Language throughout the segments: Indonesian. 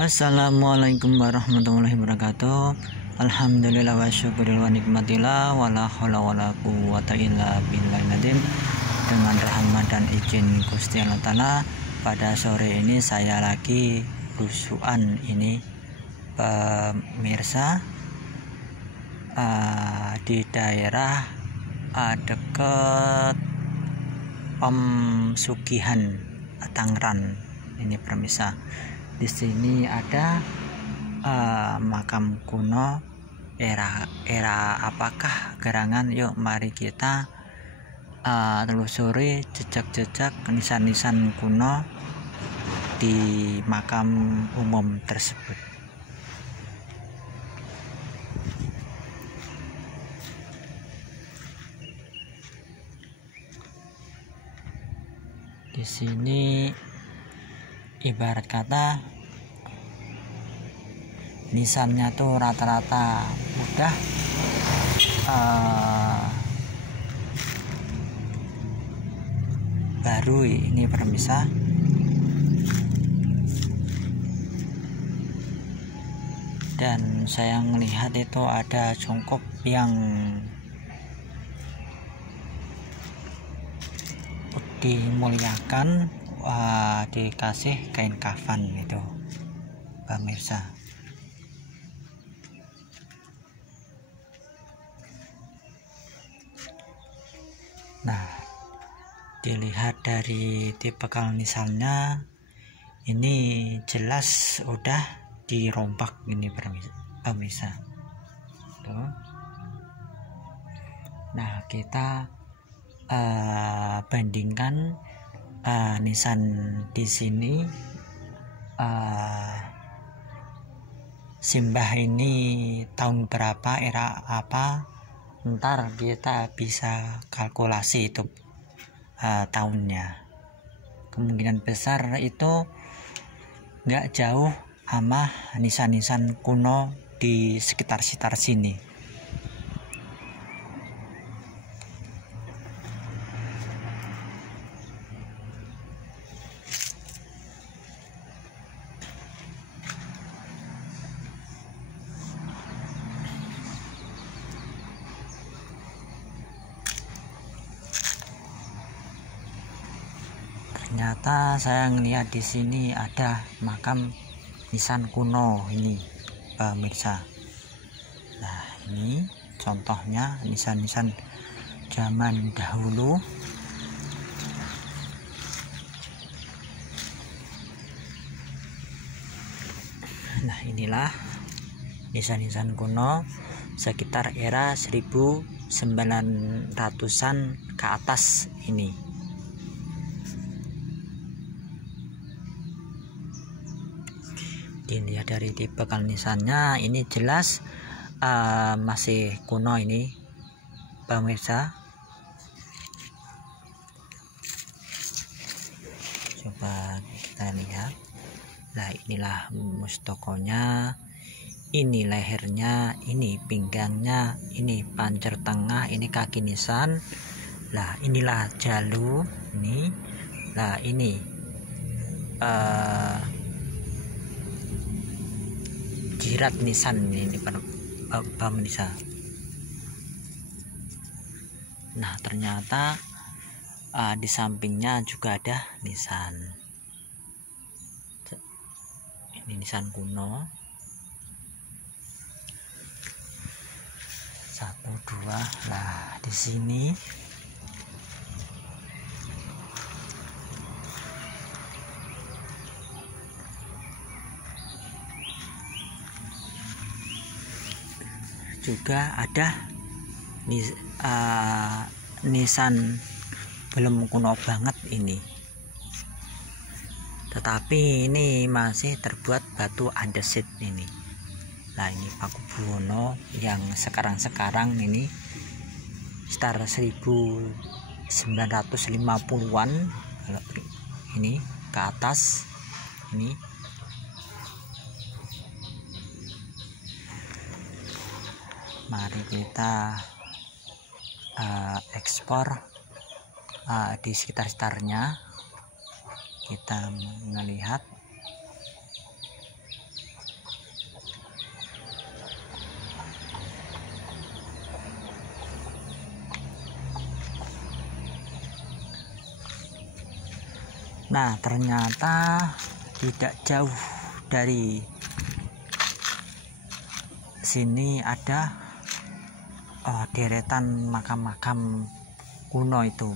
Assalamualaikum warahmatullahi wabarakatuh. Alhamdulillah wa syukuril wa nikmatillah wala haula wala quwwata illa billahil azim. Dengan rahmat dan izin Gusti Allah Ta'ala, pada sore ini saya lagi berusukan ini pemirsa di daerah dekat Sugihan Tangerang ini pemirsa. Di sini ada makam kuno era apakah gerangan. Yuk mari kita telusuri jejak-jejak nisan-nisan kuno di makam umum tersebut. Di sini ibarat kata nisannya tuh rata-rata udah baru ini pemirsa. Dan saya melihat itu ada congkok yang dimuliakan, dikasih kain kafan itu pemirsa. Nah, dilihat dari tipe nisannya ini jelas udah dirombak ini pemirsa. Tuh. Nah, kita bandingkan nisan di sini. Simbah ini tahun berapa, era apa, ntar kita bisa kalkulasi itu tahunnya. Kemungkinan besar itu nggak jauh sama nisan-nisan kuno di sekitar sini. Ternyata saya ngelihat di sini ada makam nisan kuno ini pemirsa. Nah, ini contohnya nisan-nisan zaman dahulu. Nah, inilah nisan-nisan kuno sekitar era 1900-an ke atas ini. Dilihat dari tipe nisannya ini jelas masih kuno ini pemirsa. Coba kita lihat. Nah, inilah mustokonya, ini lehernya, ini pinggangnya, ini pancer tengah, ini kaki nisan. Lah, inilah jalu ini. Lah, ini jirat nisan ini pemirsa. Nah, ternyata di sampingnya juga ada nisan. Ini nisan kuno. 1, 2. Nah, di sini juga ada nisan belum kuno banget ini, tetapi ini masih terbuat batu andesit ini. Nah, ini Pakubuwono yang sekarang ini sekitar 1950-an ini ke atas ini. Mari kita ekspor di sekitar-sekitarnya, kita melihat Nah, ternyata tidak jauh dari sini ada deretan makam-makam kuno itu,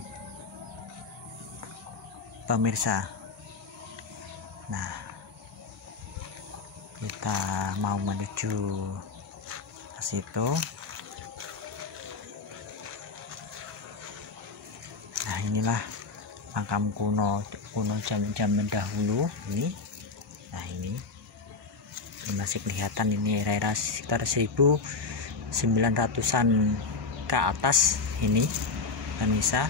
pemirsa. Nah, kita mau menuju ke situ. Nah, inilah makam kuno zaman dahulu ini. Nah, ini masih kelihatan, ini era sekitar 1900-an ke atas ini, pemirsa.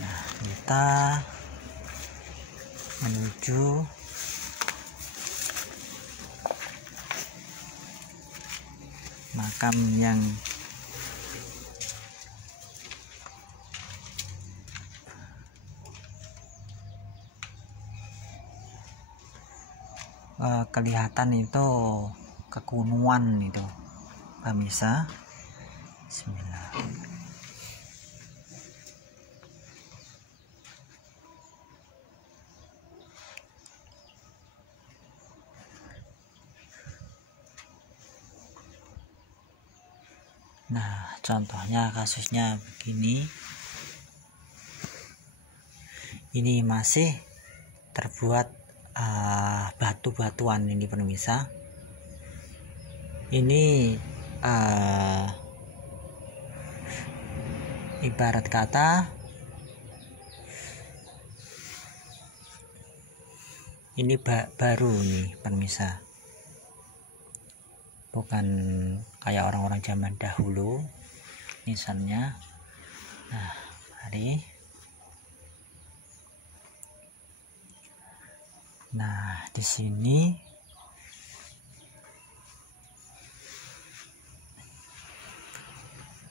Nah, kita menuju makam yang kelihatan itu kekunuan itu, pemirsa. Bismillah. Nah, contohnya kasusnya begini. Ini masih terbuat batu-batuan ini, pemirsa. Ini ibarat kata ini baru nih, pemirsa. Bukan kayak orang-orang zaman dahulu misalnya. Nah, mari. Nah, di sini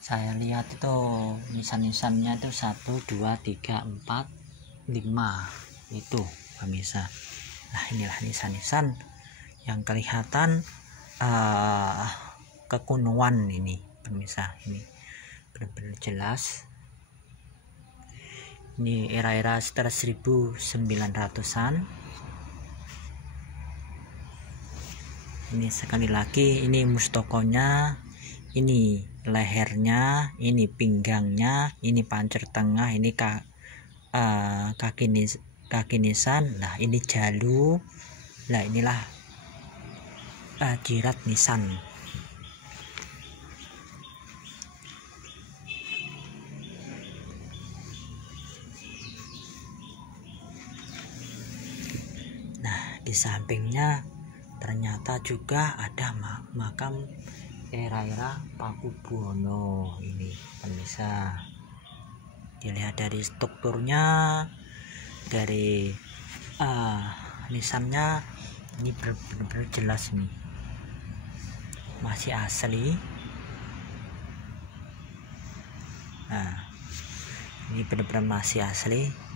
saya lihat itu nisan-nisannya itu 1, 2, 3, 4, 5 itu, pemirsa. Nah, inilah nisan-nisan yang kelihatan kekunuan ini, pemirsa. Ini benar-benar jelas. Ini era-era sekitar 1900-an. Ini sekali lagi, ini mustokonya, ini lehernya, ini pinggangnya, ini pancir tengah, ini kaki nisan. Nah, ini jalu. Nah, inilah jirat nisan. Nah, di sampingnya ternyata juga ada makam era-era Pakubuwono ini, pemirsa. Dilihat dari strukturnya, dari nisannya, ini benar-benar jelas nih, masih asli. Nah, ini benar-benar masih asli.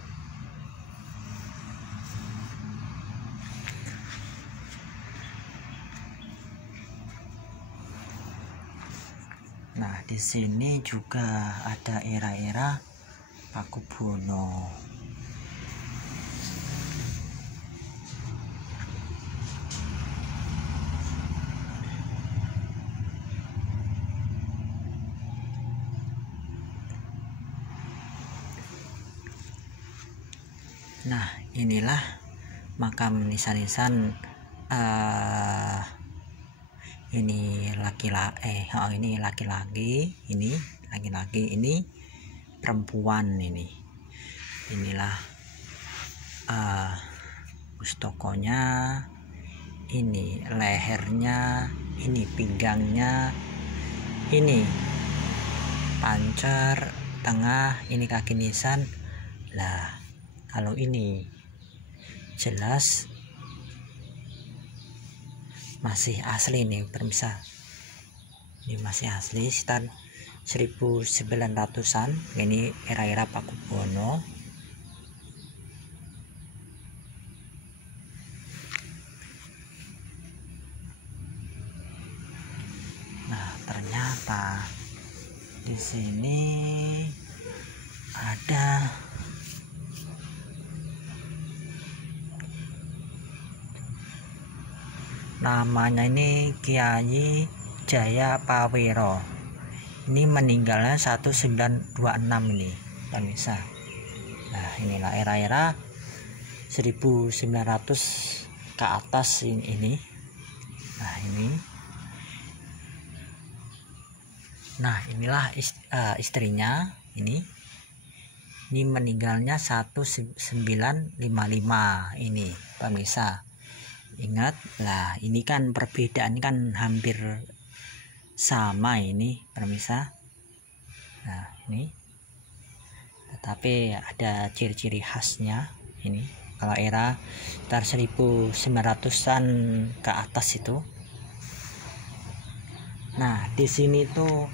Nah, di sini juga ada era-era Pakubuwono. Nah, inilah makam nisan-nisan ini ini laki-laki, ini laki-laki, ini perempuan ini. Inilah mustokonya, ini lehernya, ini pinggangnya, ini pancar tengah, ini kaki nisan. Lah, kalau ini jelas masih asli nih, pemirsa. Ini masih asli sekitar 1900-an. Ini era-era Pakubuwono. Nah, ternyata di sini ada namanya ini Kiai Jaya Pawero. Ini meninggalnya 1926 ini pemirsa. Nah inilah era-era 1900 ke atas ini. Nah ini, nah inilah istrinya ini meninggalnya 1955 ini pemirsa. Ingat lah, ini kan perbedaan kan hampir sama ini pemirsa. Nah ini, tetapi ada ciri-ciri khasnya ini. Kalau era sekitar 1900-an ke atas itu. Nah di sini tuh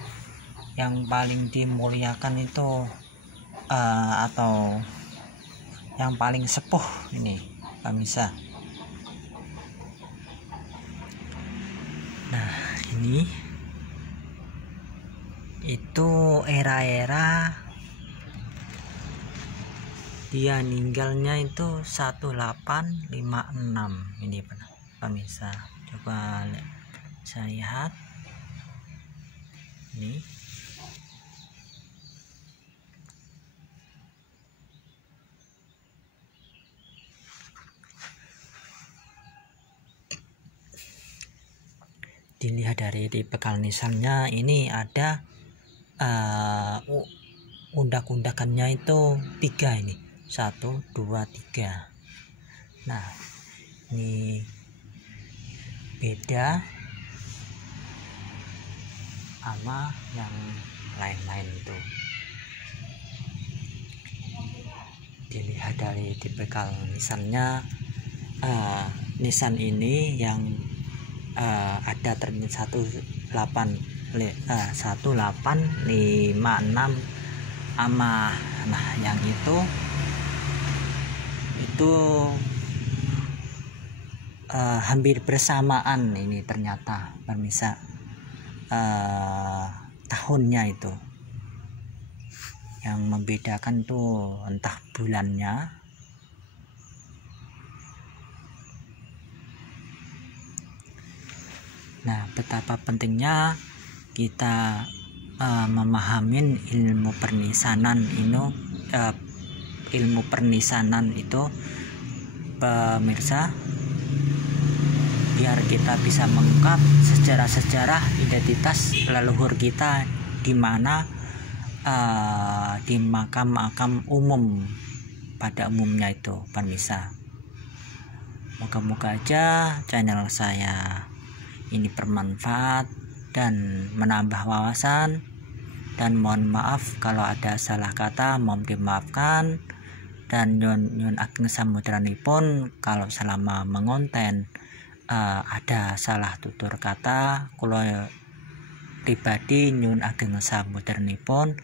yang paling dimuliakan itu atau yang paling sepuh ini pemirsa. Nah ini itu era-era dia meninggalnya itu 1856 ini pemirsa. Coba saya lihat ini. Dilihat dari di bekal nisannya ini ada undak-undakannya itu 3 ini, 1, 2, 3. Nah ini beda sama yang lain-lain itu. Dilihat dari di bekal nisannya, nisan ini yang ada termin 1856 ama. Nah yang itu hampir bersamaan ini ternyata pemirsa, tahunnya itu. Yang membedakan tuh entah bulannya. Nah betapa pentingnya kita memahamin ilmu pernisanan itu pemirsa, biar kita bisa mengungkap sejarah identitas leluhur kita di mana di makam umum pada umumnya itu pemirsa. Moga-moga aja channel saya ini bermanfaat dan menambah wawasan, dan mohon maaf kalau ada salah kata, mohon dimaafkan. Dan nyun ageng samudranipun kalau selama mengonten ada salah tutur kata, kula pribadi nyun ageng samudranipun.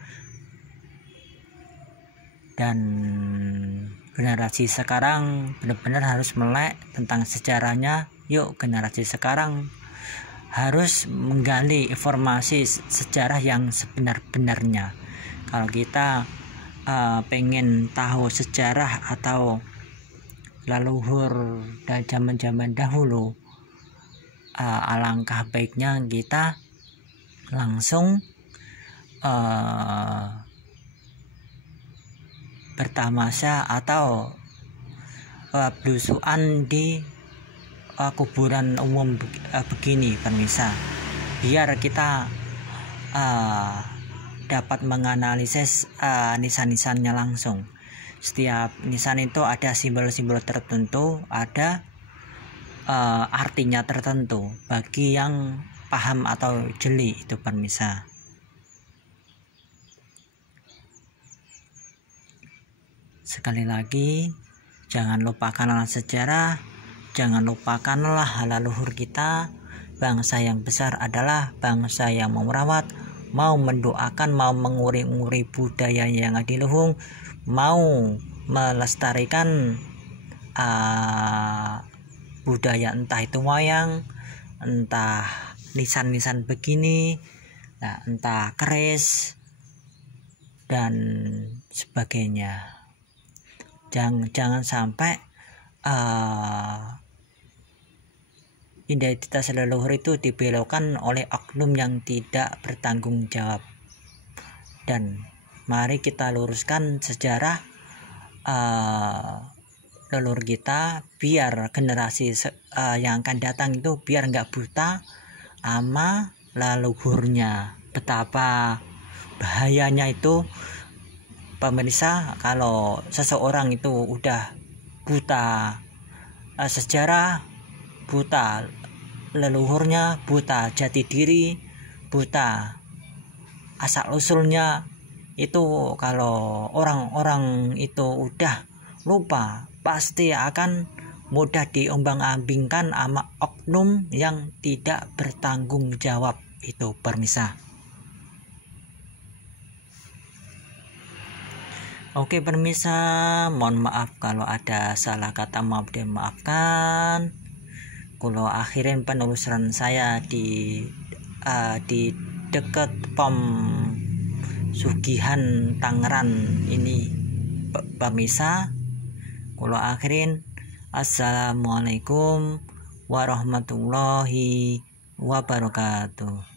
Dan generasi sekarang benar-benar harus melek tentang sejarahnya. Yuk generasi sekarang harus menggali informasi sejarah yang sebenar-benarnya. Kalau kita pengen tahu sejarah atau leluhur dan zaman-zaman dahulu, alangkah baiknya kita langsung bertamasya atau belusuan di kuburan umum begini pemirsa, biar kita dapat menganalisis nisan-nisannya langsung. Setiap nisan itu ada simbol-simbol tertentu, ada artinya tertentu bagi yang paham atau jeli itu pemirsa. Sekali lagi, jangan lupakanlah sejarah, jangan lupakanlah leluhur kita. Bangsa yang besar adalah bangsa yang mau merawat, mau mendoakan, mau menguri-nguri budaya yang adiluhung, mau melestarikan budaya, entah itu wayang, entah nisan-nisan begini, nah, entah keris, dan sebagainya. Jangan sampai identitas leluhur itu dibelokkan oleh oknum yang tidak bertanggung jawab. Dan mari kita luruskan sejarah leluhur kita, biar generasi yang akan datang itu biar nggak buta sama leluhurnya. Betapa bahayanya itu pemirsa kalau seseorang itu udah buta sejarah, buta leluhurnya, buta jati diri, buta asal usulnya. Itu kalau orang-orang itu udah lupa, pasti akan mudah diombang-ambingkan sama oknum yang tidak bertanggung jawab itu pemirsa. Oke pemirsa, mohon maaf kalau ada salah kata, maaf dimaafkan. Kalau akhirin penelusuran saya di dekat pom Sugihan Tangerang ini pemirsa. Kalau akhirin, assalamualaikum warahmatullahi wabarakatuh.